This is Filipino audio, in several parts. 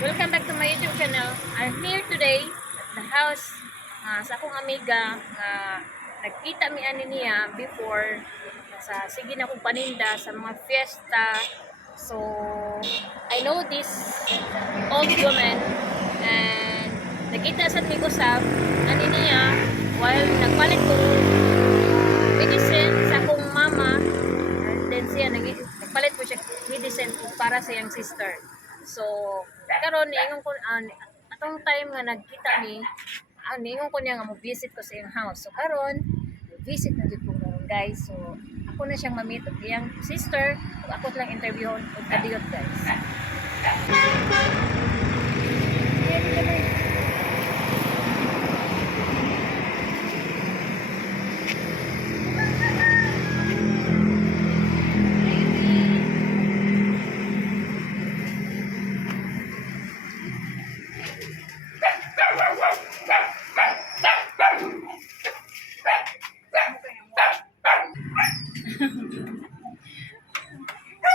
Welcome back to my YouTube channel. I'm here today at the house sa akong amiga nga nagkita mi ani niya before sa sige na kong paninda sa mga fiesta. So I know this old woman and nagkita sa mi usab ani niya while nagpalit ko medicine sa akong mama, and then siya nagpalit ko siya medicine para sa iyang sister. So karon niingon ko atong time nga nagkita ni niingon ko niya nga mo visit ko sa iyang house. So karon visit na jud ko karon guys. So ako na siyang ma-meet og iyang sister, ug ako lang interviewon og kadiyot guys.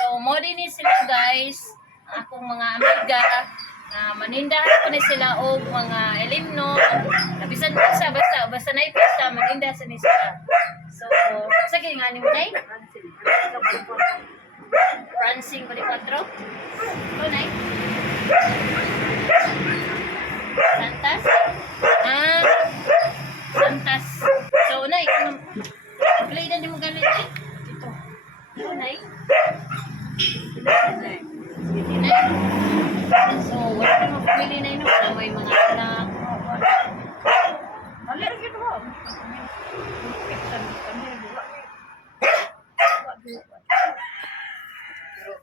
So, mo din ni sila guys, akong mga amiga, manindahan ko ni sila og mga elimno, nabisan ko sa basta na ipista, maninda sa ni sila. So, sa nga ni mo nay? Prancing 44? Ito nay? Santas? Santas. So, nay, kailan din mo galit eh? Ito nay? So, wala ka magpili na yun. May mga anak.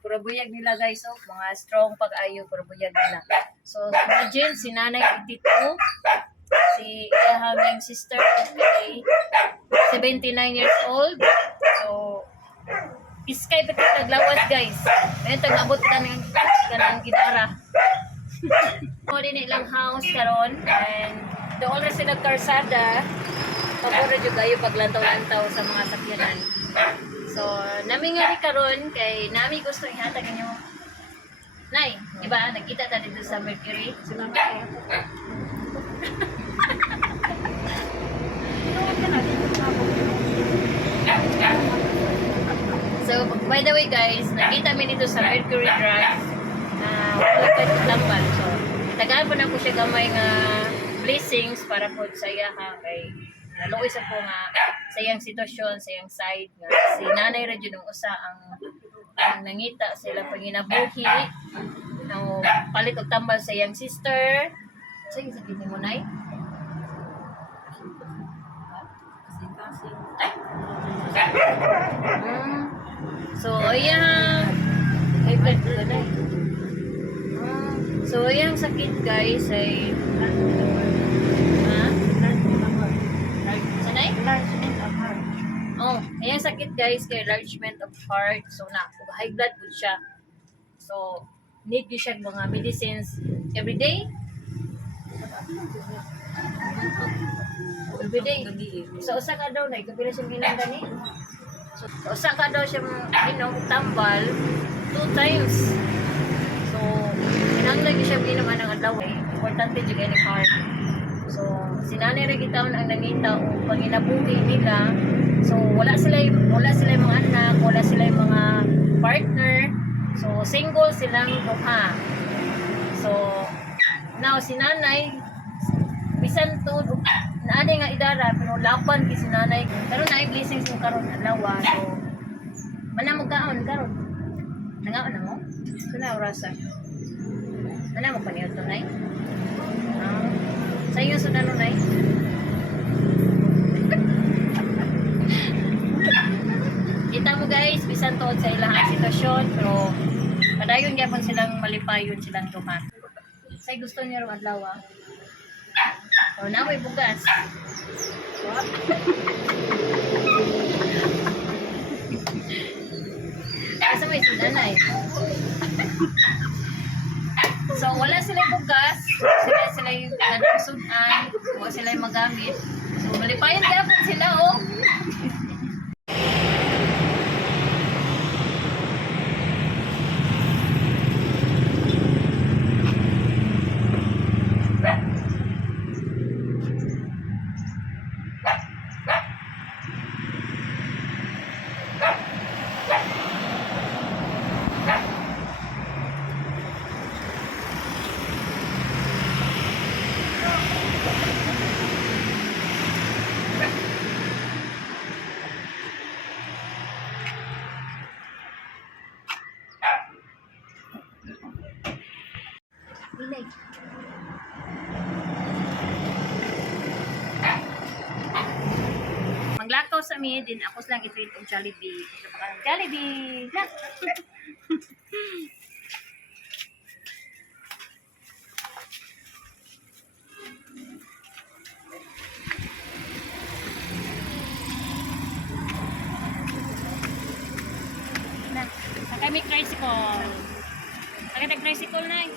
Pura buyag nila guys. Oh. Mga strong pag-ayo. Pura buyag nila. So, imagine, si Nanay 82. Si Iaham yung sister. Okay, 79 years old. So, iskay pati naglawas guys. Ngayon tag-abot ka ng gitara. Mo din ilang house karon and doon na sila karsada. Pabor jud kayo paglantaw-lantaw sa mga sakyanan. So, nami nga ni karon kay nami gusto ihatag inyo. Nay, di ba nakita ta dito sa Mercury? Salamat kayo. So, by the way guys, nakita mi dito sa Mercury Drive wala kayo tambal. So, tagaan po na ko siya gamay nga blessings para po sa iya ha. Kay naluoy sa po nga sa iyang sitwasyon, sa iyang side nga si Nanay ra jud usa ang nangita sila panginabuhi. No, palit og tambal sa iyang sister. Sige sa kini mo nay. So, ayan. Ay, blood ko na eh. So, ayan sakit guys ay... Sanay? Enlargement of heart. Oh, ayan sakit guys kay enlargement of heart. So, high blood po siya. So, need ko siya mga medicines everyday. Everyday. So, usa ka daw na. Kapila siya minang gani. So, usa ka daw siya tambal 2 times. So, kinanglan siya ginaman ng adlaw. Importante dyan kayo ni heart. So, sinanay rin kitawon ang nangita o panginabuhi nila. So, wala sila mga anak, wala sila mga partner. So, single silang duha. So, now, sinanay, bisan to, naanay nga idara, pero laban ki sinanay. Karon na blessings yung karon adlaw. So, manamog kaon karon. Nangaon na mo? Suna orasa. Mana mo paniyo to nay? Sa iyo sudan no nay? Kita mo guys, bisan tuod sa ilang sitwasyon, pero padayon gyapon silang malipayon silang duha. Say gusto niyo ro adlaw. So, naway bugas. Asa may sudanay. So, wala sila bugas. Sila yung sudan. Wala sila yung magamit. So, malipayan gapon sila, oh. Bilay. Maglakaw sa mi, din ako lang i-treat og Jollibee. Jollibee! Na! Na, sakay may tricycle. Sakay na tricycle na eh.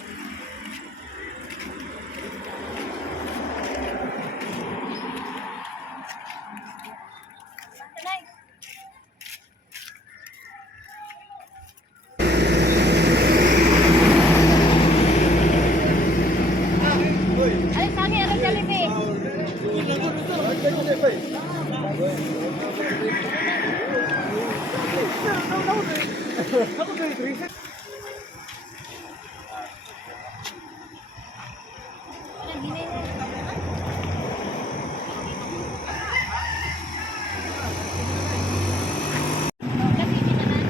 Sakay na eh. Ay, sakay ang Jollibee. Walang hinay na. Kasi ginanan.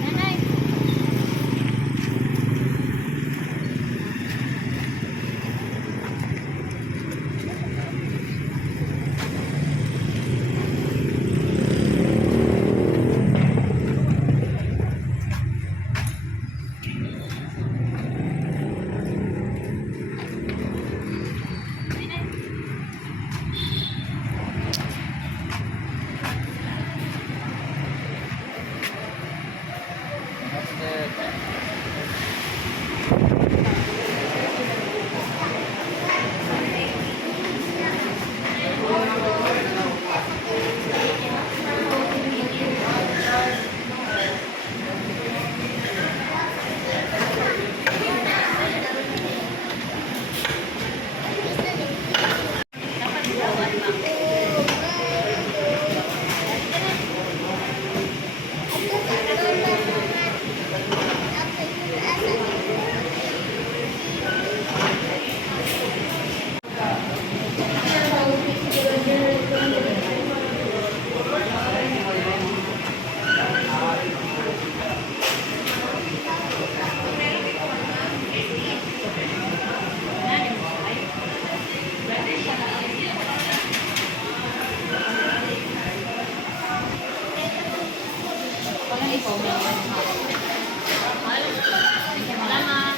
Nanay. Dapat bawal ba? Salamat.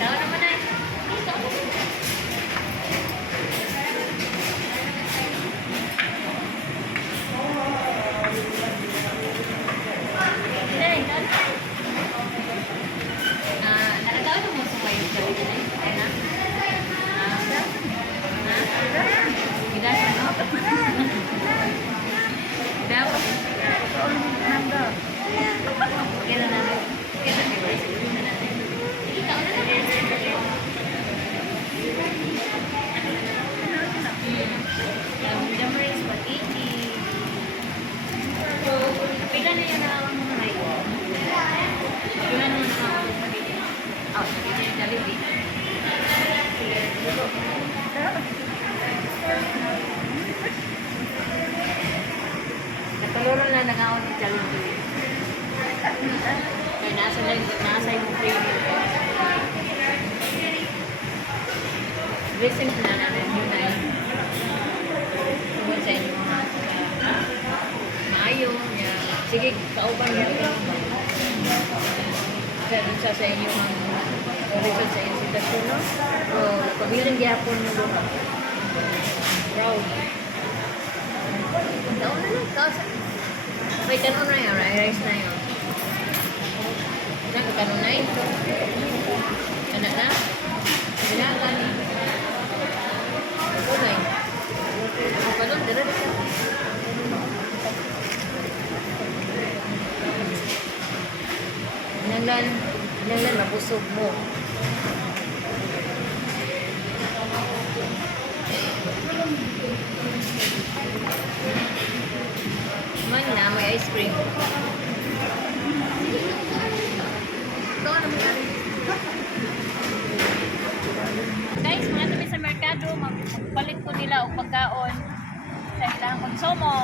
Daw naman ay. Nakagawa mo sa kayo sa na? Tidak ano? Dapat. Kaya na. Kaya na. Ikaw na lang. Yung Jamari spaghetti. Pila na yung nakawang mga ngayon. Pila na yung nakawang spaghetti. Oh, spaghetti yung Jollibee. Natulungan na nakawang yung Jollibee. Kaya nasa yung premium. Listen na namin yun na yun. Tungkol sa inyo mga maayo. Sige, kauban niya rin. Kaya sa inyo ang result sa insitasyon, no? O, pabiling gyapon mo doon. Proud. Taon na lang. May tanong na yun. Rice na yun. Nakakanon na yun. Anak na? Kailangan. isog mo. Man na, may ice cream. Guys, mga tabi sa merkado, magpalit po nila o pagkaon sa ilang konsumo.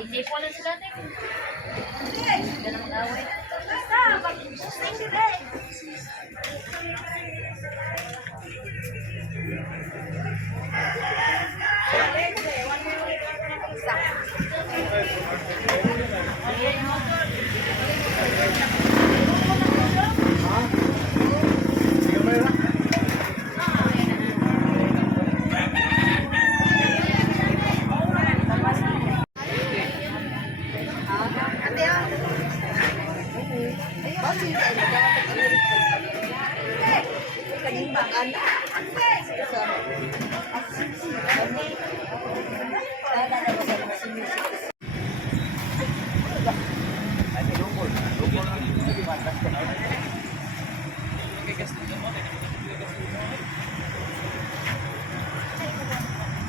Hindi po lang sila natin. Hindi na mag-away.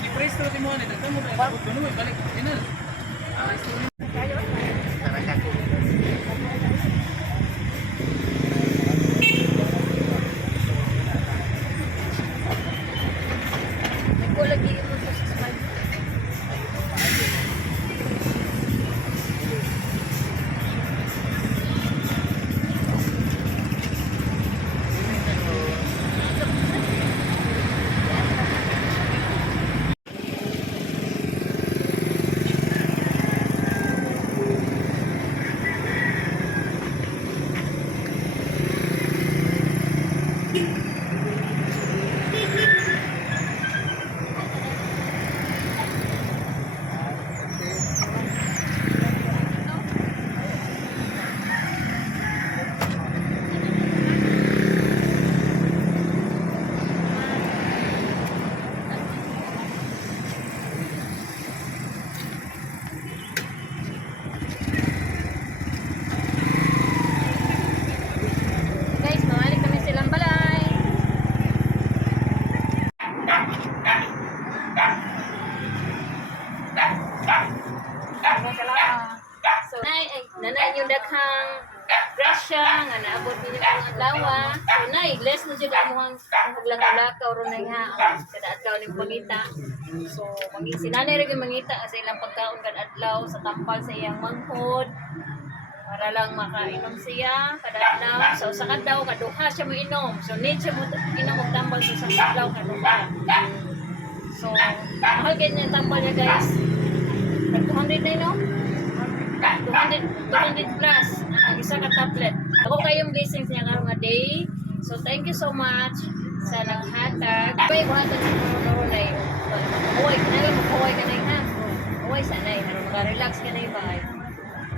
I-press to mo nito. Ito mo ba? Kuno mo balik final. Ko lagi mo sa smile. Guys, mamalik kami silang balay. So, nanay yung daghang grasya nga naabot ninyo ang adlaw. So, nay, bless mo jud amuhang paglakaw-lakaw ron nay ha ang kada adlaw ning pangita. So, sinanay ra gyud mangita sa ilang pagkaon kada adlaw sa tampal sa iyang manghod. Para lang makainom siya kada adlaw. So, sa kadlaw kaduha siya mo inom. So, need siya mo inom og tambal sa kadlaw kaduha. So, mahal kayo yung tambal niya guys. 200 na no? 200 plus ang isa ka tablet. Ako kayong blessings niya karong nga day. So thank you so much sa naghatag. Bay buhatan sa mga na yun. Huwag ka na lang, maghuwag ka na yun ha. Huwag sana yun. Maka-relax ka na yun ba?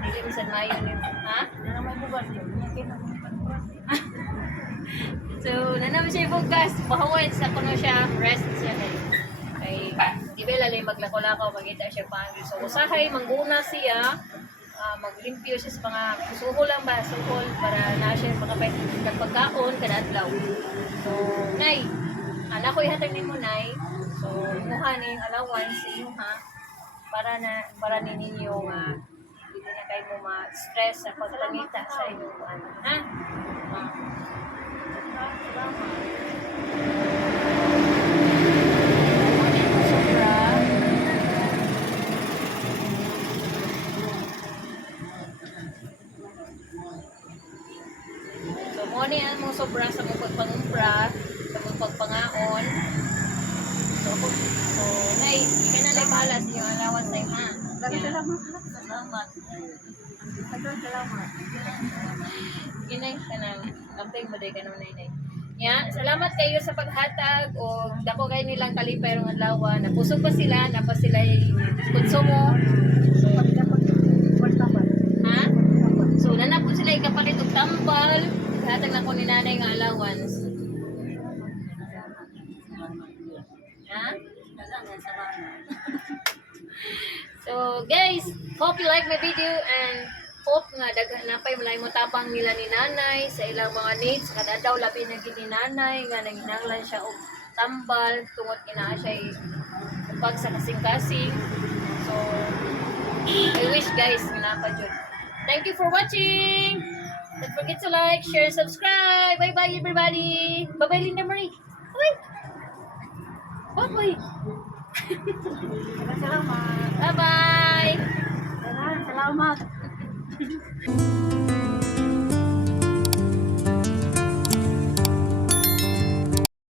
Hindi mo sa mayo yun. Ha? May bugas yun. So, nanaman siya yung bugas. Pahuwag sa kuno siya. Rest siya na yun. Kay Ibel alay maglako-lakaw magita siya pa. So usahay mangguna siya, maglimpyo siya sa mga suhol lang ba, suhol para na siya makapay pagkaon kada adlaw. So nay, anak ko ihatag nimo nay. So imuha ning allowance sa inyo ha para ninyo dito na kay mo ma-stress sa pagpangita sa inyong ano, ha? Sobra. So, mo ni ang mga sobra sa mga pagpangumpra, sa mga pagpangaon. So, nay, ika na lang bahala sa inyong allowance tayo, ha? Salamat. Salamat. Salamat. Ginay ka na. Kapag mo day ka naman, nay. Ya, salamat kayo sa paghatag o dako kayo nilang kalipay ng adlaw. Napusog pa sila, napa sila konsumo. So, ha? So, nanapon sila ikapalit og tambal. Hatag na ko ni nanay nga allowance. Ha? So, guys, hope you like my video and hope nga napay malay mo tapang nila ni nanay sa ilang mga needs. Kada daw labi na gid ni nanay nga nanginahanglan siya og tambal tungod kinaa siya pag sa kasing-kasing. So, I wish guys nga pa jud. Thank you for watching. Don't forget to like, share, subscribe. Bye-bye everybody. Bye-bye Linda Marie. Bye. Bye-bye. Salamat. Bye-bye. Salamat.